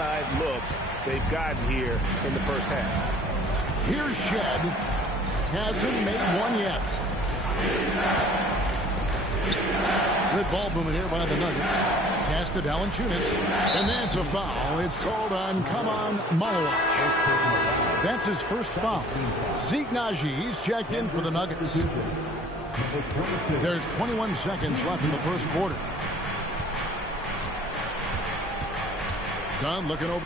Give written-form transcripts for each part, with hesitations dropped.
inside looks they've gotten here in the first half. Here's Shed. Hasn't made one yet. Good ball movement here by the Nuggets. Pass to Valanciunas. And that's a foul. It's called on Malowach. That's his first foul. Zeke Najee's checked in for the Nuggets. There's 21 seconds left in the first quarter. Dunn looking over.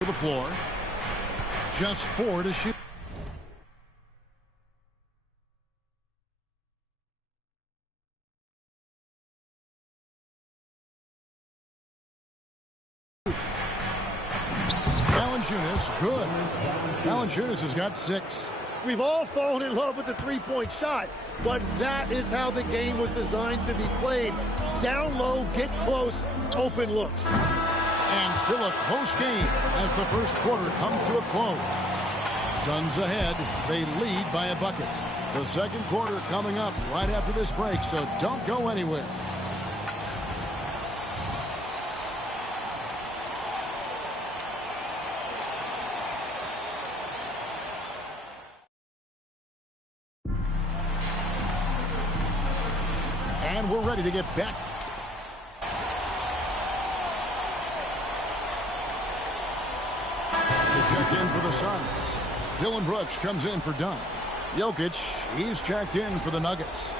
The floor. Just 4 to shoot. Valanciunas, good. Valanciunas has got 6. We've all fallen in love with the three-point shot, but that is how the game was designed to be played. Down low, get close, open looks. And still a close game as the first quarter comes to a close. Suns ahead. They lead by a bucket. The second quarter coming up right after this break, so don't go anywhere. And we're ready to get back. Checked in for the Suns. Dylan Brooks comes in for Dunn. Jokic, he's checked in for the Nuggets.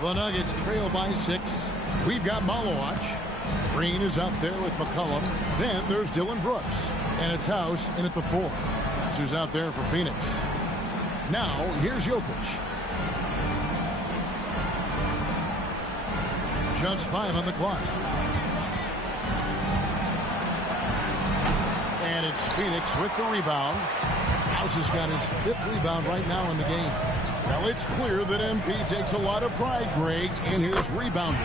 The Nuggets trail by 6. We've got Malowach. Green is out there with McCollum. Then there's Dylan Brooks. And it's House in at the 4. That's who's out there for Phoenix. Now, here's Jokic. Just 5 on the clock. And it's Phoenix with the rebound. House has got his 5th rebound right now in the game. Well, it's clear that MP takes a lot of pride, Greg, in his rebounding.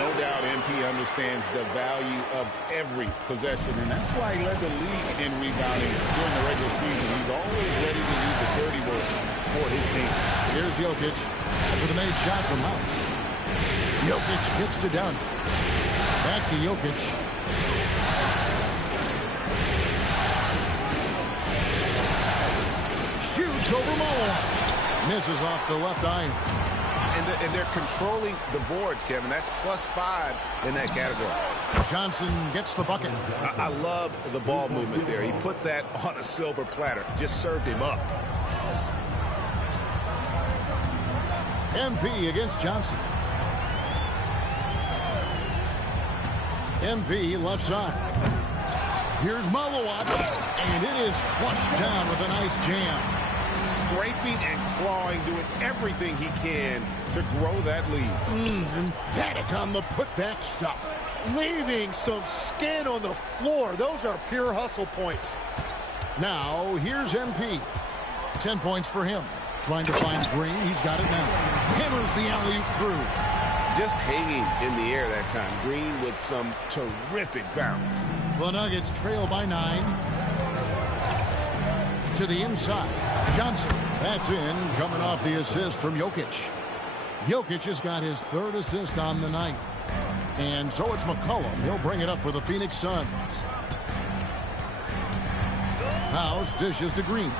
No doubt MP understands the value of every possession, and that's why he led the league in rebounding during the regular season. He's always ready to do the dirty work for his team. Here's Jokic with a made shot from House. Jokic gets to Dunn. Back to Jokic. Shoots over Malowach. Misses off the left iron. And they're controlling the boards, Kevin. That's +5 in that category. Johnson gets the bucket. I love the ball movement there. He put that on a silver platter. Just served him up. MP against Johnson. MP left side. Here's Malowach, and it is flushed down with a nice jam. Scraping and clawing, doing everything he can to grow that lead. Emphatic on the putback stuff. Leaving some skin on the floor. Those are pure hustle points. Now, here's MP. 10 points for him. Trying to find Green. He's got it now. Hammers the alley-oop through. Just hanging in the air that time. Green with some terrific bounce. The Nuggets trail by 9. To the inside. Johnson. That's in. Coming off the assist from Jokic. Jokic has got his 3rd assist on the night. And so it's McCollum. He'll bring it up for the Phoenix Suns. House dishes to Green.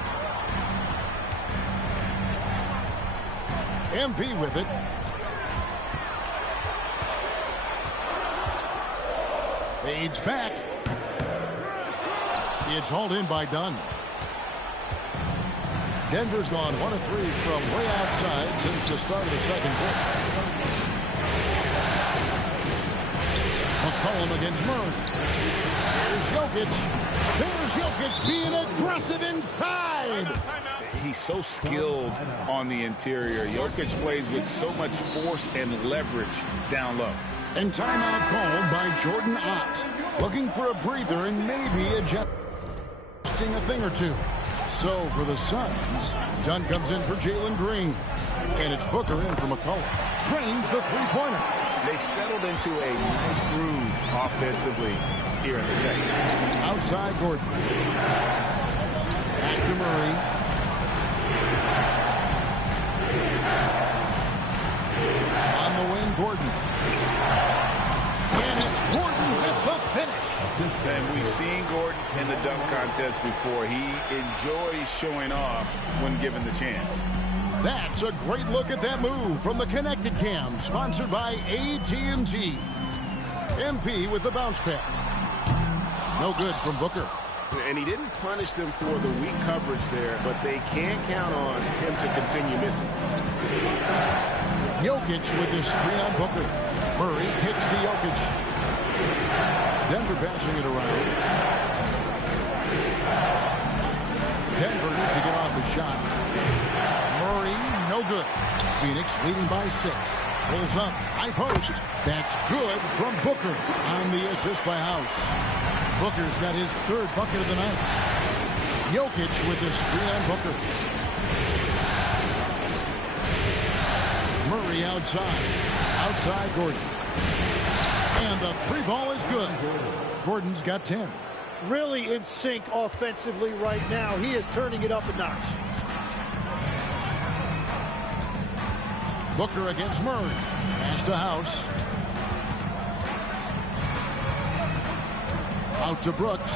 MP with it. Fades back. It's hauled in by Dunn. Denver's gone 1 of 3 from way outside since the start of the second quarter. McCollum against Murray. Here's Jokic. There's Jokic being aggressive inside. He's so skilled on the interior. Jokic plays with so much force and leverage down low. And timeout called by Jordan Ott. Looking for a breather and maybe adjusting a thing or two. So for the Suns, Dunn comes in for Jalen Green. And it's Booker in for McCollum. Drains the three-pointer. They've settled into a nice groove offensively here in the second. Outside Gordon. Back to Murray. On the wing, Gordon. And it's Gordon with the finish. And we've seen Gordon in the dunk contest before. He enjoys showing off when given the chance. That's a great look at that move from the Connected Cam, sponsored by AT&T. MP with the bounce pass. No good from Booker. And he didn't punish them for the weak coverage there, but they can't count on him to continue missing. Jokic with his screen on Booker. Murray hits to Jokic. Denver passing it around. Denver needs to get off the shot. Murray, no good. Phoenix leading by 6. Pulls up, high post. That's good from Booker on the assist by House. Booker's got his 3rd bucket of the night. Jokic with the screen on Booker. Murray outside. Outside Gordon. And the 3 ball is good. Gordon's got 10. Really in sync offensively right now. He is turning it up a notch. Booker against Murray. Pass to House. Out to Brooks.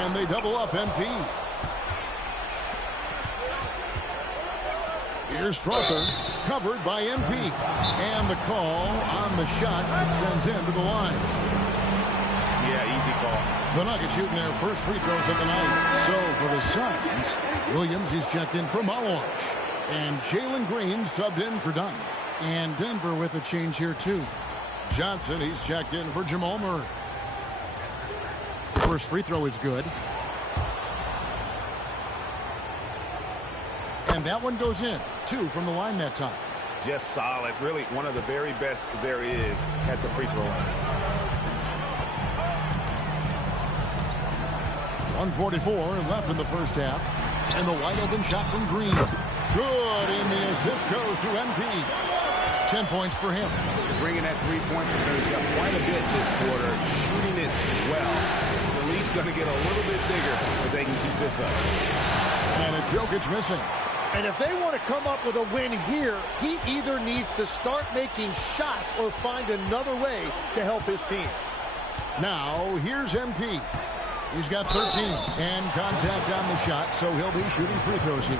And they double up MP. Here's Strother, covered by MP. And the call on the shot sends him to the line. Yeah, easy call. The Nuggets shooting their first free throws of the night. So for the Suns, Williams, he's checked in for Malone. And Jalen Green subbed in for Dunn. And Denver with a change here too. Johnson, he's checked in for Jamal Murray. First free throw is good. And that one goes in. 2 from the line that time. Just solid. Really one of the very best there is at the free throw line. 1:44 left in the first half. And the wide open shot from Green. Good, and the assist goes to MP. 10 points for him. Bringing that three-point percentage up quite a bit this quarter. Shooting it well. The lead's going to get a little bit bigger if they can keep this up. And it's Jokic missing. And if they want to come up with a win here, he either needs to start making shots or find another way to help his team. Now, here's MP. He's got 13 and contact on the shot, so he'll be shooting free throws here.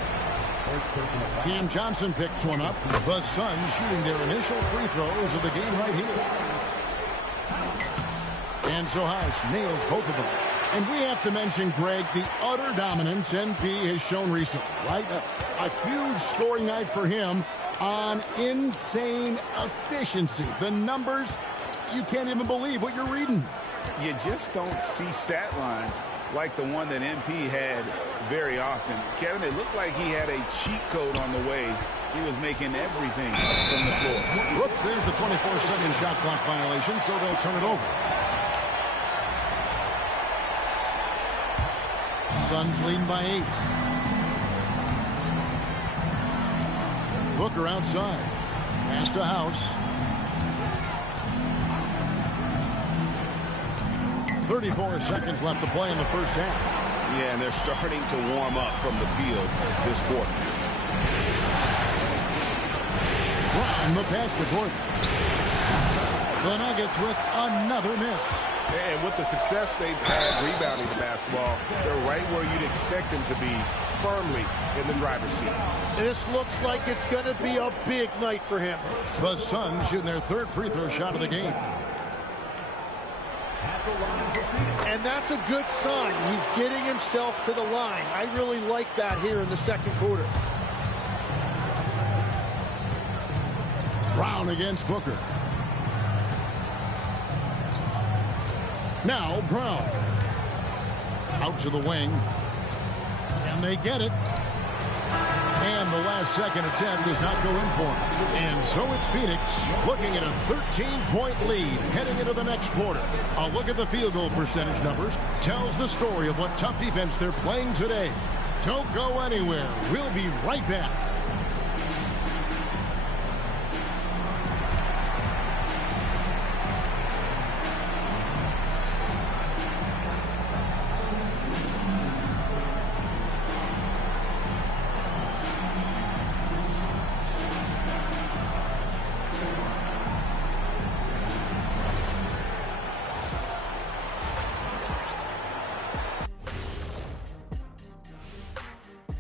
Cam Johnson picks one up. The Suns shooting their initial free throws of the game right here. And so House nails both of them. And we have to mention, Greg, the utter dominance MP has shown recently, right? A huge scoring night for him on insane efficiency. The numbers, you can't even believe what you're reading. You just don't see stat lines like the one that MP had very often. Kevin, it looked like he had a cheat code on the way. He was making everything from the floor. Whoops, there's the 24-second shot clock violation, so they'll turn it over. Suns leading by 8. Booker outside. Pass to House. 34 seconds left to play in the first half. Yeah, and they're starting to warm up from the field this quarter. Brown, the pass to Gordon. The Nuggets with another miss. And with the success they've had rebounding the basketball, they're right where you'd expect them to be, firmly in the driver's seat. This looks like it's going to be a big night for him. The Suns shooting their 3rd free throw shot of the game. And that's a good sign. He's getting himself to the line. I really like that here in the second quarter. Brown against Booker. Now Brown. Out to the wing. And they get it. And the last second attempt does not go in for him. And so it's Phoenix looking at a 13-point lead heading into the next quarter. A look at the field goal percentage numbers tells the story of what tough defense they're playing today. Don't go anywhere. We'll be right back.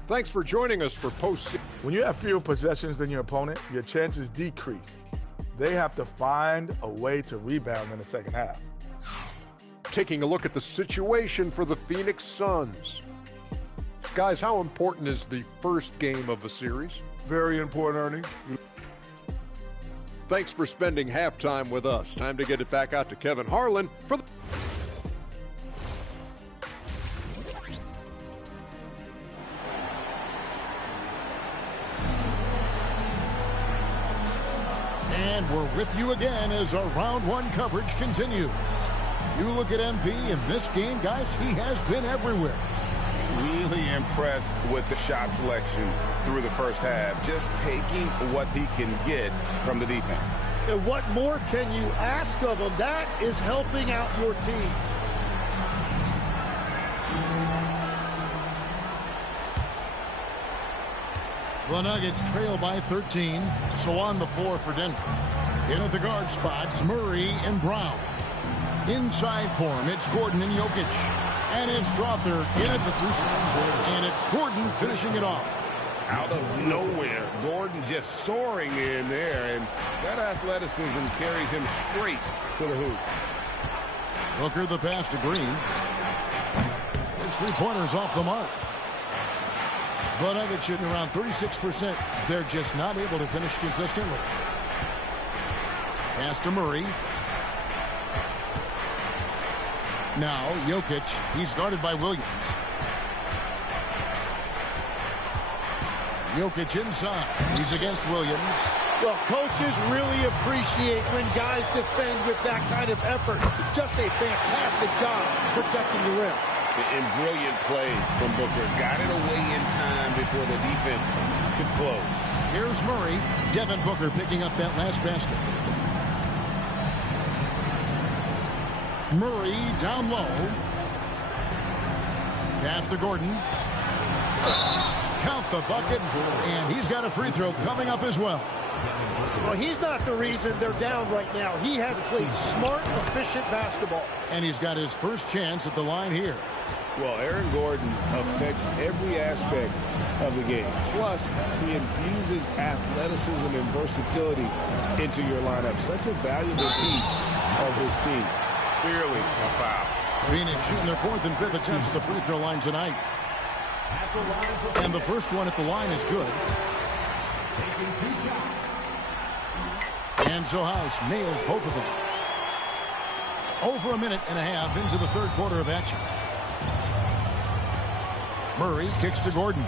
Thanks for joining us for post. When you have fewer possessions than your opponent, your chances decrease. They have to find a way to rebound in the second half. Taking a look at the situation for the Phoenix Suns. Guys, how important is the first game of the series? Very important, Ernie. Thanks for spending halftime with us. Time to get it back out to Kevin Harlan for the... And we're with you again as our round one coverage continues. You look at MP in this game, guys, he has been everywhere. Really impressed with the shot selection through the first half. Just taking what he can get from the defense. And what more can you ask of him? That is helping out your team. The Nuggets trail by 13, so on the floor for Denver. In at the guard spots, Murray and Brown. Inside for him, it's Gordon and Jokic. And it's Strother in at the three spot. And it's Gordon finishing it off. Out of nowhere, Gordon just soaring in there, and that athleticism carries him straight to the hoop. Booker the pass to Green. His three-pointers off the mark. The Nuggets shooting around 36%. They're just not able to finish consistently. Pass to Murray. Now, Jokic. He's guarded by Williams. Jokic inside. He's against Williams. Well, coaches really appreciate when guys defend with that kind of effort. Just a fantastic job protecting the rim. And brilliant play from Booker. Got it away in time before the defense could close. Here's Murray. Devin Booker picking up that last basket. Murray down low. Pass to Gordon. Count the bucket. And he's got a free throw coming up as well. Well, he's not the reason they're down right now. He has played smart, efficient basketball. And he's got his first chance at the line here. Well, Aaron Gordon affects every aspect of the game. Plus, he infuses athleticism and versatility into your lineup. Such a valuable piece of this team. Clearly a foul. Phoenix shooting their fourth and fifth attempts at the free throw line tonight. And the first one at the line is good. And so House nails both of them. Over a minute and a half into the third quarter of action. Murray kicks to Gordon.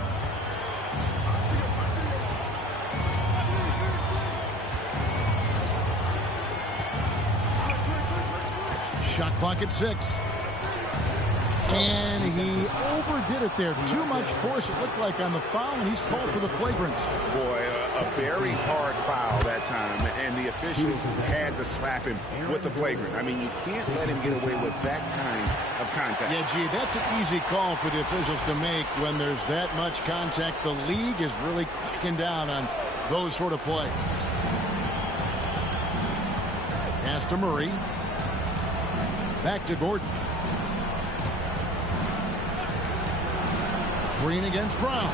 Shot clock at 6. And he overdid it there. Too much force, it looked like, on the foul, and he's called for the flagrant. Boy, a very hard foul that time, and the officials had to slap him with the flagrant. I mean, you can't let him get away with that kind of contact. Yeah, gee, that's an easy call for the officials to make when there's that much contact. The league is really cracking down on those sort of plays. Pass to Murray. Back to Gordon. Green against Brown.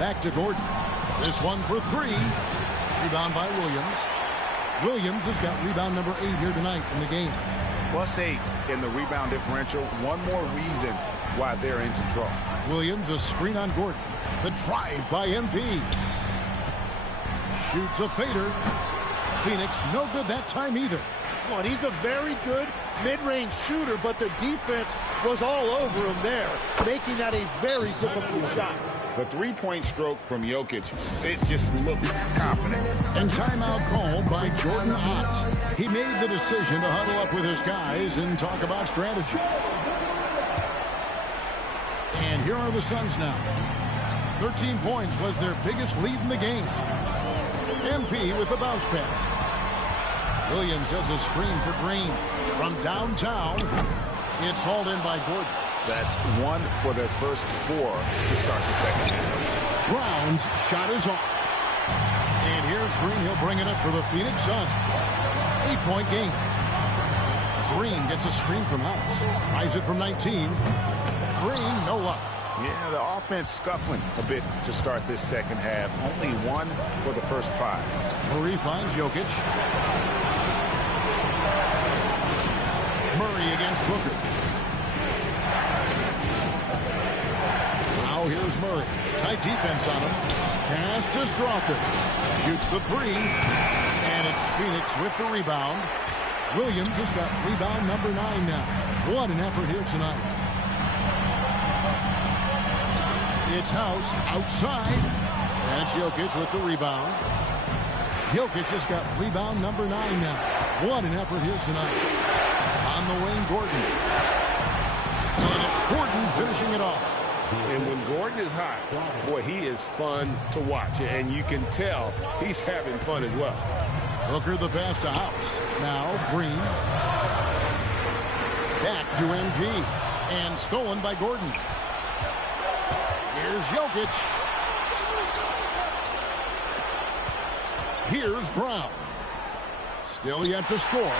Back to Gordon. This one for 3. Rebound by Williams. Williams has got rebound number 8 here tonight in the game. +8 in the rebound differential. One more reason why they're in control. Williams, a screen on Gordon. The drive by MP. Shoots a fader. Phoenix, no good that time either. one. He's a very good mid-range shooter, but the defense was all over him there, making that a very difficult shot. The three-point stroke from Jokic, it just looked confident. And timeout called by Jordan Ott. He made the decision to huddle up with his guys and talk about strategy. And here are the Suns now. 13 points was their biggest lead in the game. MP with the bounce pass. Williams has a screen for Green. From downtown, it's hauled in by Gordon. That's one for their first four to start the second half. Brown's shot is off. And here's Green. He'll bring it up for the Phoenix Suns. 8-point game. Green gets a screen from House. Tries it from 19. Green, no luck. Yeah, the offense scuffling a bit to start this second half. Only one for the first five. Murray finds Jokic. Murray against Booker. Now here's Murray. Tight defense on him. Pass to Strawther. Shoots the three. And it's Phoenix with the rebound. Williams has got rebound number 9 now. What an effort here tonight. It's House outside. And Jokic with the rebound. Jokic has got rebound number 9 now. What an effort here tonight. On the wing, Gordon. And it's Gordon finishing it off. And when Gordon is hot, boy, he is fun to watch. And you can tell he's having fun as well. Booker the pass to House. Now Green. Back to MP. And stolen by Gordon. Here's Jokic. Here's Brown. Still yet to score.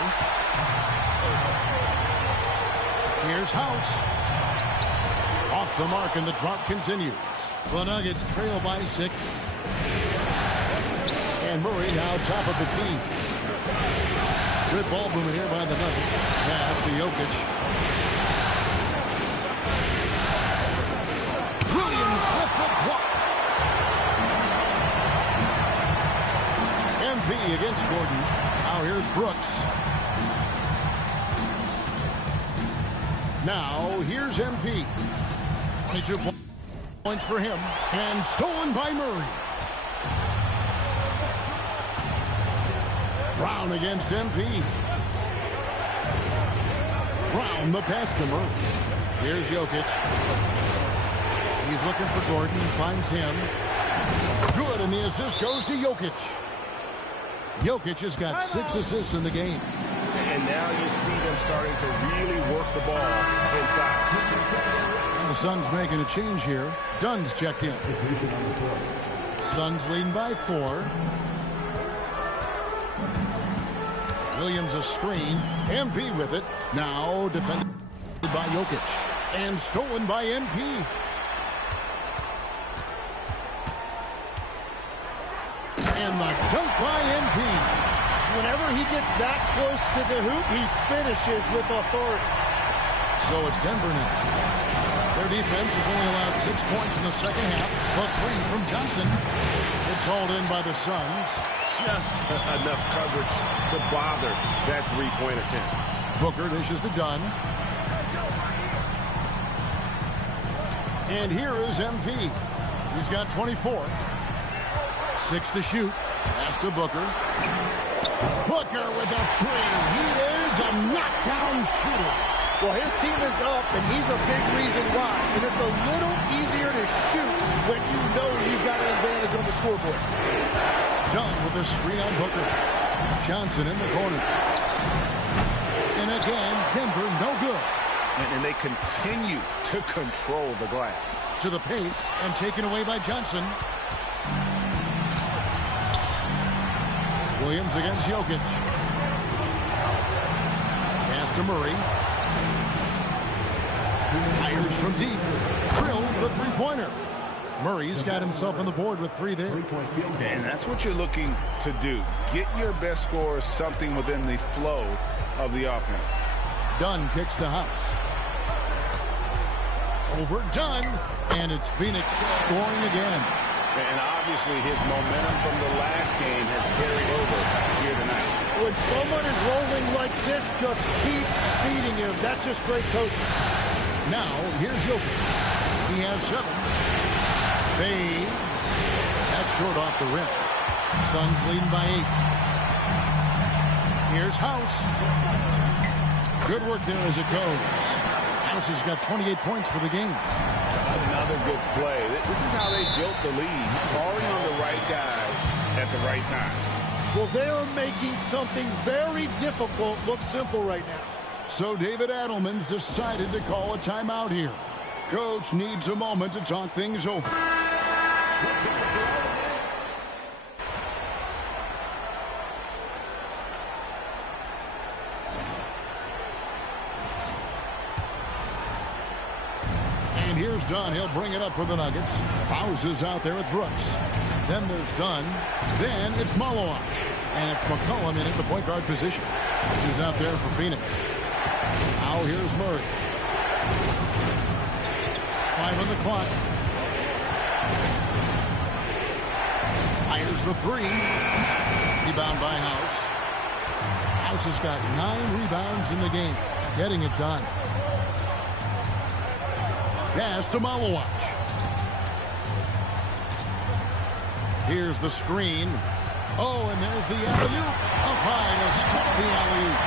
Here's House. Off the mark, and the drought continues. The Nuggets trail by 6. And Murray now top of the key. Good ball movement here by the Nuggets. Pass to Jokic. Williams with the block. MP against Gordon. Now here's Brooks. Now here's MP. 22 points for him. And stolen by Murray. Brown against MP. Brown the pass to Murray. Here's Jokic. He's looking for Gordon and finds him. Good, and the assist goes to Jokic. Jokic has got 6 assists in the game. And now you see them starting to really work the ball inside. And the Suns making a change here. Dunn's checked in. Suns leading by 4. Williams a screen. MP with it. Now defended by Jokic. And stolen by MP. And the dunk by MP. Whenever he gets that close to the hoop, he finishes with authority. So it's Denver now. Their defense has only allowed 6 points in the second half, but 3 from Johnson. It's hauled in by the Suns. Just enough coverage to bother that three-point attempt. Booker dishes to Dunn. And here is MP. He's got 24. 6 to shoot. Pass to Booker. Booker with a three. He is a knockdown shooter. Well, his team is up, and he's a big reason why. And it's a little easier to shoot when you know you've got an advantage on the scoreboard. Dunn with a screen on Booker. Johnson in the corner. And again, Denver no good. And they continue to control the glass. To the paint and taken away by Johnson. Williams against Jokic. Pass to Murray. Fires from deep. Drills the three-pointer. Murray's got himself on the board with 3 there. And that's what you're looking to do. Get your best scorers something within the flow of the offense. Dunn kicks to House. Over Dunn. And it's Phoenix scoring again. And obviously his momentum from the last game has carried over here tonight. When someone is rolling like this, just keep feeding him. That's just great coaching. Now, here's Jokic. He has 7. Fades. That's short off the rim. Suns leading by 8. Here's House. Good work there as it goes. House has got 28 points for the game. Another good play. This is how they built the lead, calling on the right guys at the right time. Well, they are making something very difficult look simple right now. So David Adelman's decided to call a timeout here. Coach needs a moment to talk things over. And here's Dunn. He'll bring it up for the Nuggets. Pauses out there with Brooks. Then there's Dunn. Then it's Malawak. And it's McCollum in at the point guard position. This is out there for Phoenix. Now here's Murray. 5 on the clock. Fires the 3. Rebound by House. House has got 9 rebounds in the game. Getting it done. Pass to Malawak. Here's the screen. Oh, and there's the alley-oop. Up high to stop the alley-oop.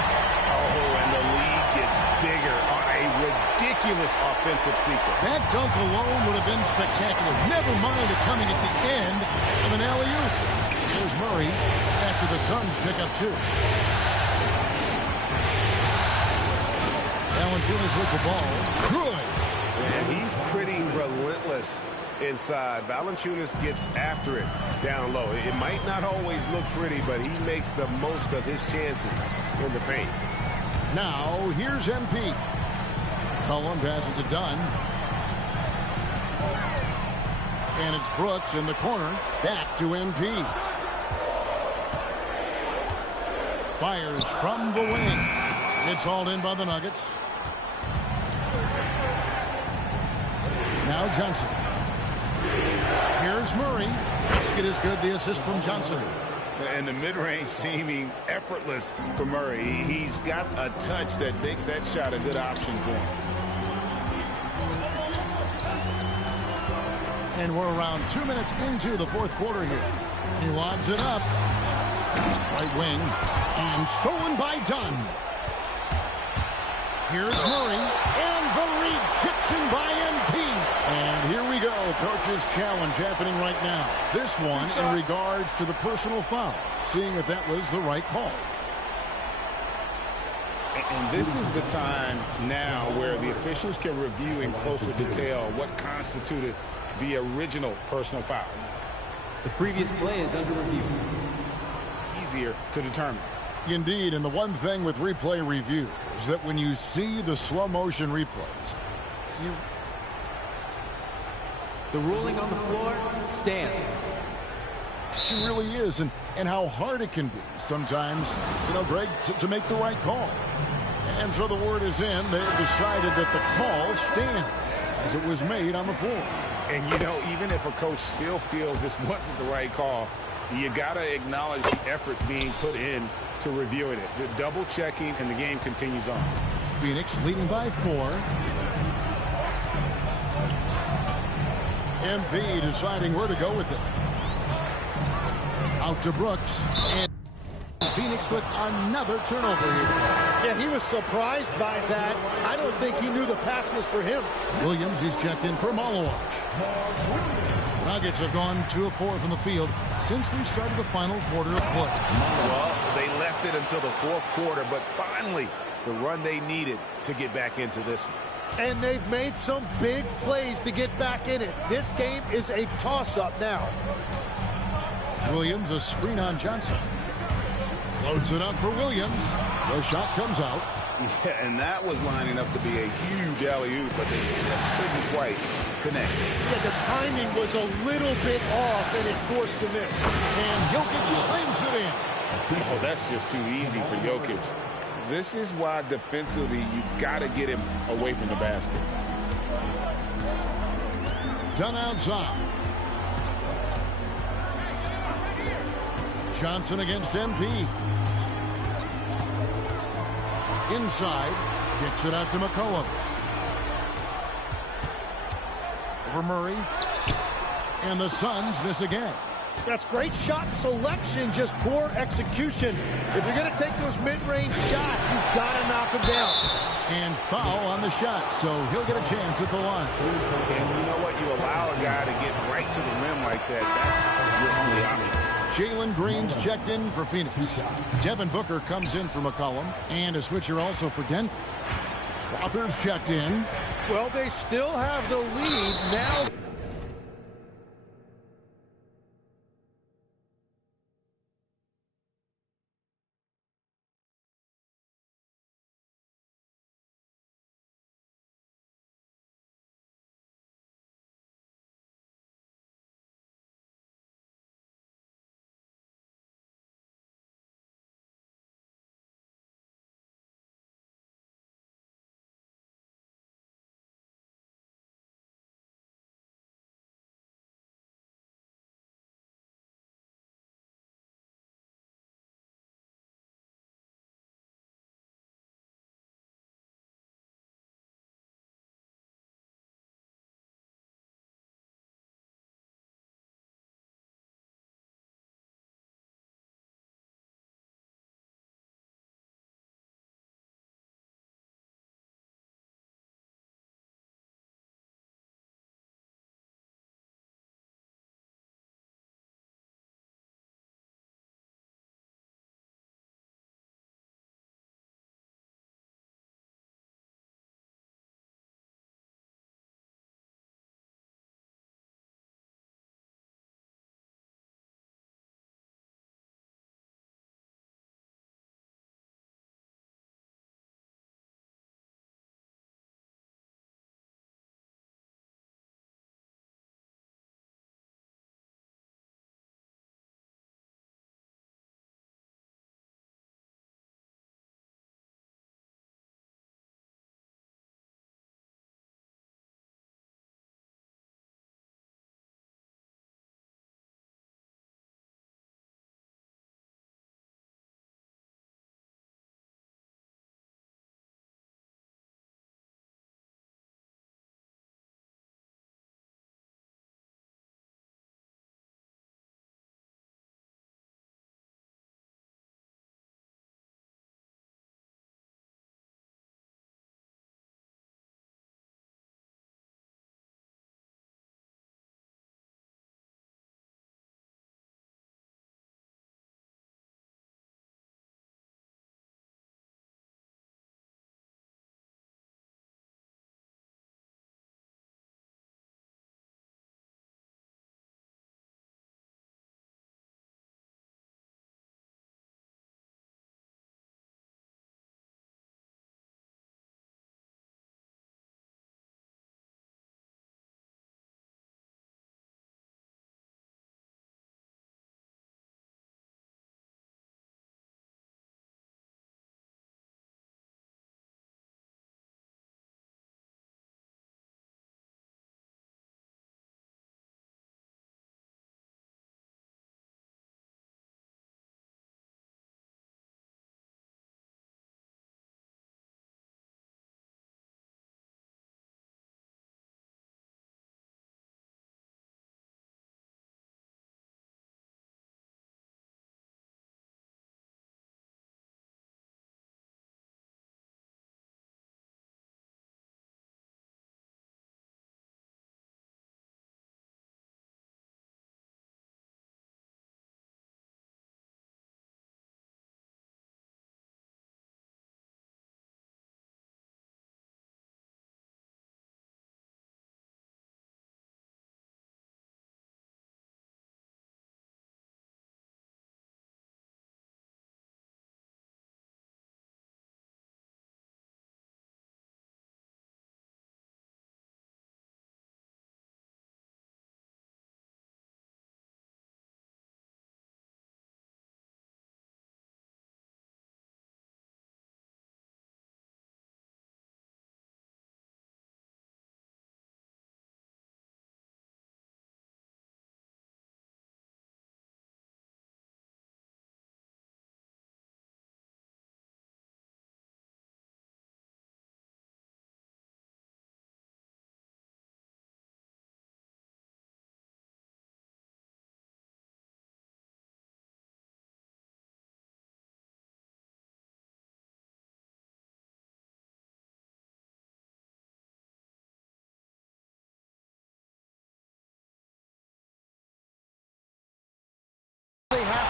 Oh, and the lead gets bigger on a ridiculous offensive sequence. That dunk alone would have been spectacular. Never mind it coming at the end of an alley-oop. Here's Murray after the Suns pick up 2. Valanciunas with the ball. Good. And he's pretty relentless inside. Valanciunas gets after it down low. It might not always look pretty, but he makes the most of his chances in the paint. Now, here's MP. Cullen passes to Dunn. And it's Brooks in the corner. Back to MP. Fires from the wing. It's hauled in by the Nuggets. Now Johnson. Here's Murray. Basket is good. The assist from Johnson. And the mid-range seeming effortless for Murray. He's got a touch that makes that shot a good option for him. And we're around 2 minutes into the fourth quarter here. He lobs it up. Right wing. And stolen by Dunn. Here's Murray. And the rejection by MP. And here we go. Coach's challenge happening right now. This one in regards to the personal foul. Seeing if that was the right call. And this is the time now where the officials can review in closer detail what constituted the original personal foul. The previous play is under review. Easier to determine. Indeed, and the one thing with replay review is that when you see the slow motion replays, The ruling on the floor stands. It really is, and how hard it can be sometimes, Greg, to make the right call. And so the word is in. They've decided that the call stands as it was made on the floor. And, even if a coach still feels this wasn't the right call, you got to acknowledge the effort being put in to reviewing it. The double checking, and the game continues on. Phoenix leading by 4. MP deciding where to go with it. Out to Brooks. And Phoenix with another turnover here. Yeah, he was surprised by that. I don't think he knew the pass was for him. Williams, he's checked in for Malawak. Nuggets have gone 2 of 4 from the field since we started the final quarter of play. Well, they left it until the fourth quarter, but finally the run they needed to get back into this one. And they've made some big plays to get back in it. This game is a toss-up now. Williams, a screen on Johnson. Floats it up for Williams. The shot comes out. Yeah, and that was lining up to be a huge alley-oop, but they just couldn't quite connect. Yeah, the timing was a little bit off, and it forced him in. And Jokic slams it in. Oh, that's just too easy for Jokic. This is why defensively you've got to get him away from the basket. Done outside. Johnson against MP. Inside. Kicks it out to McCollum. Over Murray. And the Suns miss again. That's great shot selection, just poor execution. If you're going to take those mid-range shots, you've got to knock them down. And foul on the shot, so he'll get a chance at the line. And you know what? You allow a guy to get right to the rim like that. That's your only option. Jalen Green's checked in for Phoenix. Devin Booker comes in for McCollum. And a switcher also for Denver. Swather's checked in. Well, they still have the lead. Now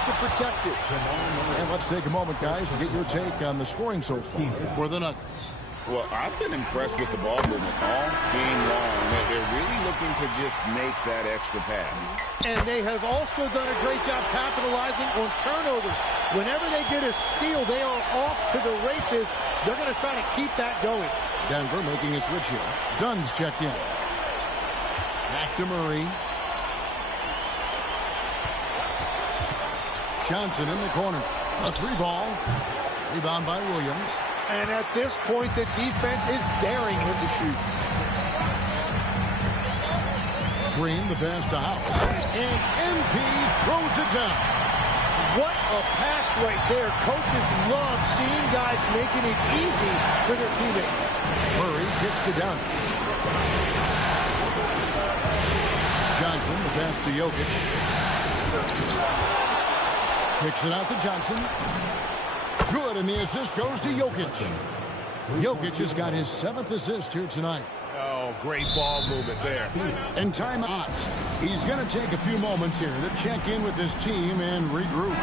to protect it. And let's take a moment, guys, to get your take on the scoring so far for the Nuggets. Well, I've been impressed with the ball movement all game long. They're really looking to just make that extra pass. And they have also done a great job capitalizing on turnovers. Whenever they get a steal, they are off to the races. They're going to try to keep that going. Denver making a switch here. Dunn's checked in. Back to Murray. Johnson in the corner. A three ball. Rebound by Williams. And at this point, the defense is daring him to shoot. Green, the pass to House. And MP throws it down. What a pass right there. Coaches love seeing guys making it easy for their teammates. Murray kicks to Dunn. Johnson, the pass to Jokic. Kicks it out to Johnson. Good, and the assist goes to Jokic. Jokic has got his 7th assist here tonight. Oh, great ball movement there. And timeouts. He's going to take a few moments here to check in with his team and regroup.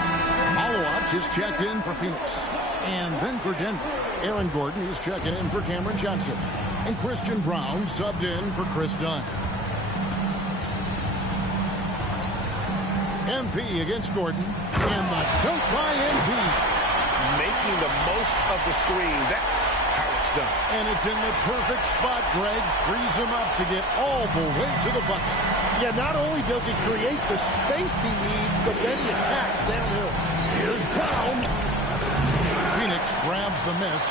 Malowacz is checked in for Phoenix. And then for Denver, Aaron Gordon is checking in for Cameron Johnson. And Christian Brown subbed in for Chris Dunn. MP against Gordon. And the dunk by MP. Making the most of the screen. That's how it's done. And it's in the perfect spot, Greg. Frees him up to get all the way to the bucket. Yeah, not only does he create the space he needs, but then he attacks downhill. Here's Brown. Phoenix grabs the miss.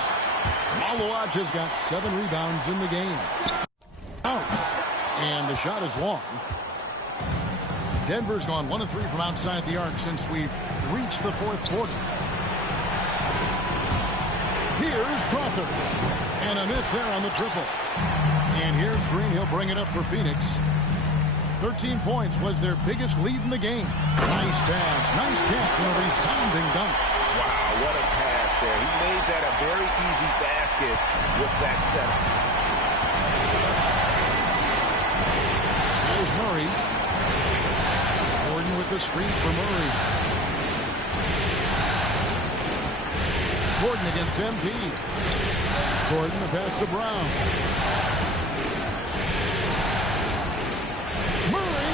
Malowacz has got 7 rebounds in the game. Bounce. And the shot is long. Denver's gone 1 of 3 from outside the arc since we've reached the 4th quarter. Here's Crawford. And a miss there on the triple. And here's Green. He'll bring it up for Phoenix. 13 points was their biggest lead in the game. Nice pass. Nice catch and a resounding dunk. Wow, what a pass there. He made that a very easy basket with that setup. Here's Murray. Gordon with the screen for Murray. Gordon against MP. Gordon the pass to Brown. Murray.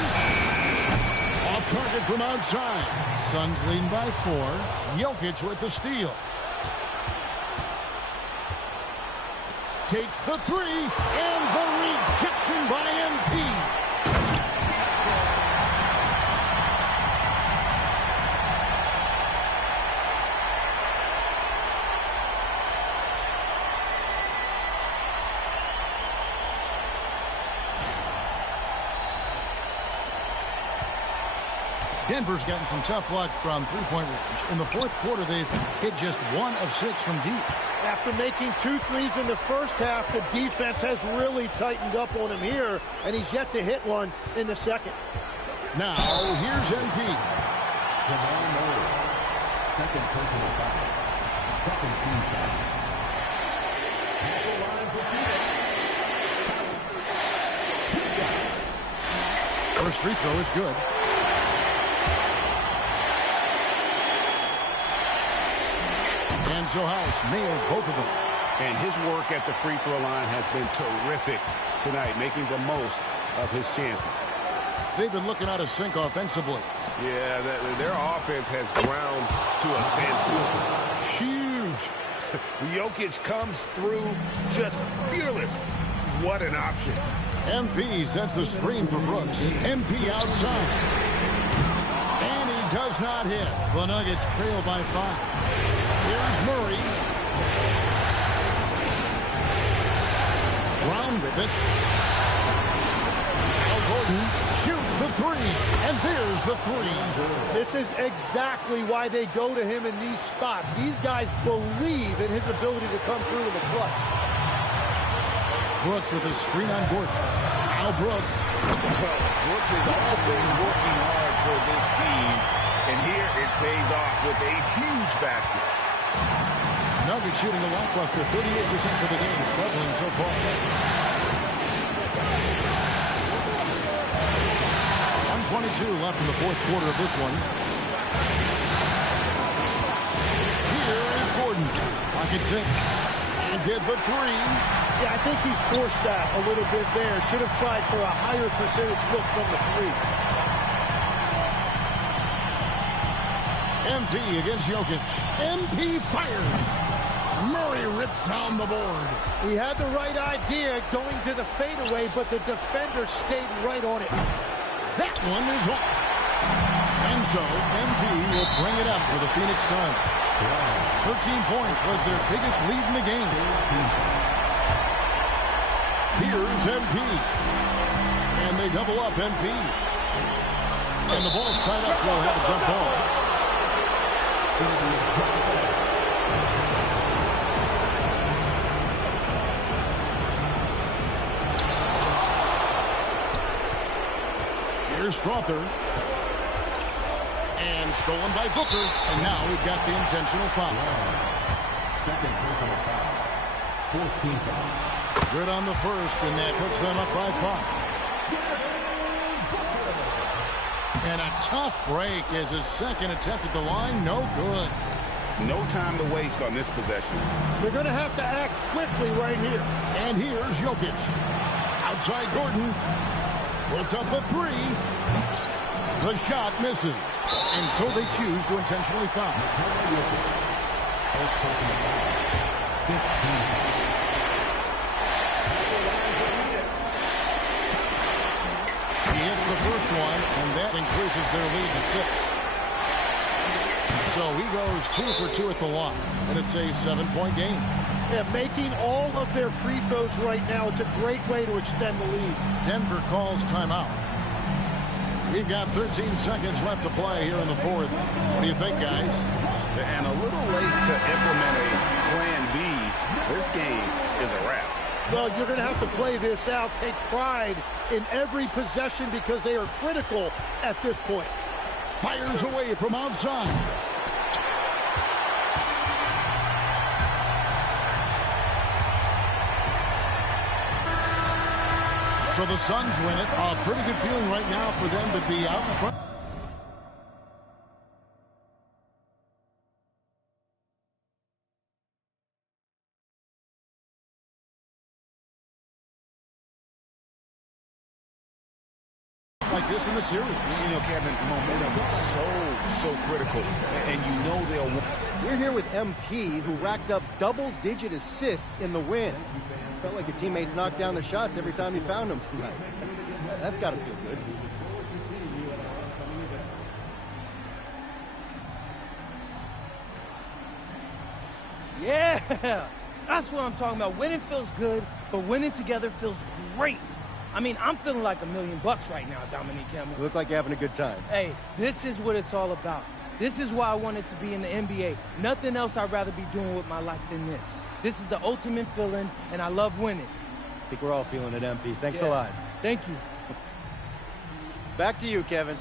Off target from outside. Suns leading by 4. Jokic with the steal. Takes the 3. And the rejection by MP. Denver's gotten some tough luck from three-point range. In the 4th quarter, they've hit just 1 of 6 from deep. After making 2 threes in the first half, the defense has really tightened up on him here, and he's yet to hit one in the second. Now, here's MP. Second personal foul. Second team foul. First free throw is good. And so House nails both of them. And his work at the free throw line has been terrific tonight, making the most of his chances. They've been looking out of sync offensively. Yeah, their offense has ground to a standstill. Huge. Jokic comes through just fearless. What an option. MP sets the screen for Brooks. MP outside. And he does not hit. The Nuggets trail by 5. Here's Murray. Brown with it. Now Gordon shoots the 3. And there's the 3. This is exactly why they go to him in these spots. These guys believe in his ability to come through in the clutch. Brooks with a screen on Gordon. Now Brooks. Well, Brooks is always working hard for this team. And here it pays off with a huge basket. Nuggets shooting a lackluster 38% for the game, struggling so far. 1:22 left in the 4th quarter of this one. Bucket 6. And get the three. Yeah, I think he's forced that a little bit there. Should have tried for a higher percentage look from the three. MP against Jokic. MP fires. Murray rips down the board. He had the right idea going to the fadeaway, but the defender stayed right on it. That one is off. And so, MP will bring it up for the Phoenix Suns. 13 points was their biggest lead in the game. Here's MP. And they double up MP. And the ball's tied up, so they'll have a jump ball. Here's Strother. And stolen by Booker. And now we've got the intentional foul. Second personal foul. 14 foul. Good on the first, and that puts them up by 5. And a tough break as his second attempt at the line. No good. No time to waste on this possession. They're going to have to act quickly right here. And here's Jokic. Outside Gordon. Puts up a three. The shot misses. And so they choose to intentionally foul. He hits the first one, and that increases their lead to 6. So he goes 2 for 2 at the line, and it's a 7-point game. Yeah, making all of their free throws right now, it's a great way to extend the lead. Denver calls timeout. We've got 13 seconds left to play here in the fourth. What do you think, guys? And a little late to implement a plan B. This game is a wrap. Well, you're going to have to play this out, take pride in every possession because they are critical at this point. Fires away from outside. So the Suns win it. A pretty good feeling right now for them to be out in front. Like this in the series. You know, Kevin, momentum is so critical, and you know they'll win. We're here with MP, who racked up double-digit assists in the win. Felt like your teammates knocked down the shots every time you found them tonight. That's got to feel good. Yeah, that's what I'm talking about. Winning feels good, but winning together feels great. I mean, I'm feeling like $1 million right now, Dominique Campbell. You look like you're having a good time. Hey, this is what it's all about. This is why I wanted to be in the NBA. Nothing else I'd rather be doing with my life than this. This is the ultimate feeling, and I love winning. I think we're all feeling it, MP. Thanks a lot. Thank you. Back to you, Kevin.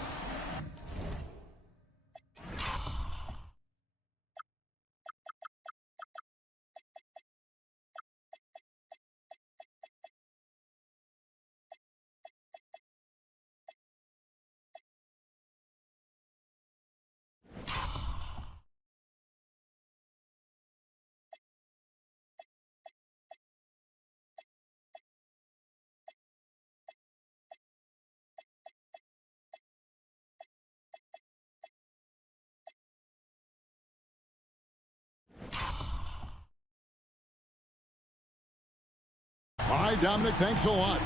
All right, Dominic, thanks a lot.